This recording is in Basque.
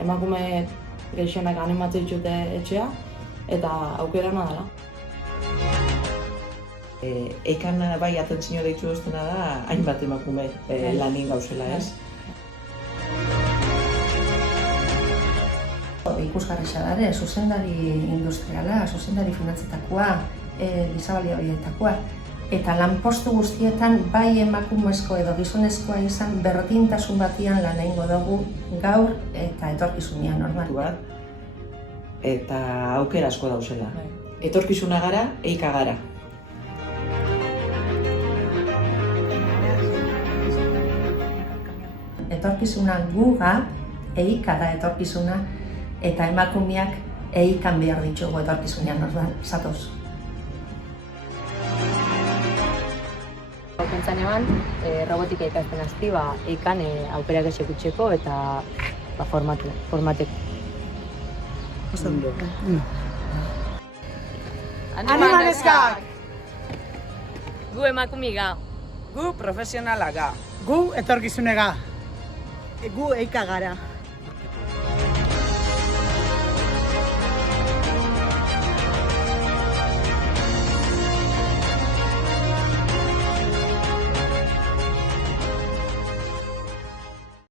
emakume gehienak animatzen ditute etxea, eta aukera ona dela. Eikan bai atentzio deitu duztena da, hainbat emakume lanin gauzela, ez? Ikusgarria da, zuzendari industriala, zuzendari finantzetakoa, gizabalioetakoa. Eta lanpostu guztietan bai emakumezko edo gizonezkoa izan berdintasun batian lan egingo dugu gaur eta etorkizunean normal. Eta aukera asko dauzela. Etorkizuna gara, eika gara. Etorkizuna guga, eika da etorkizuna, eta emakumeak eikan behar ditugu etorkizunean normal, zatoz. Pentsan eban, robotika ikasten hasti, eikan aukerak exekutzeko eta formateko. Anima neskak! Gu emakumiga. Gu profesionalaga. Gu etorkizunega. Gu eika gara.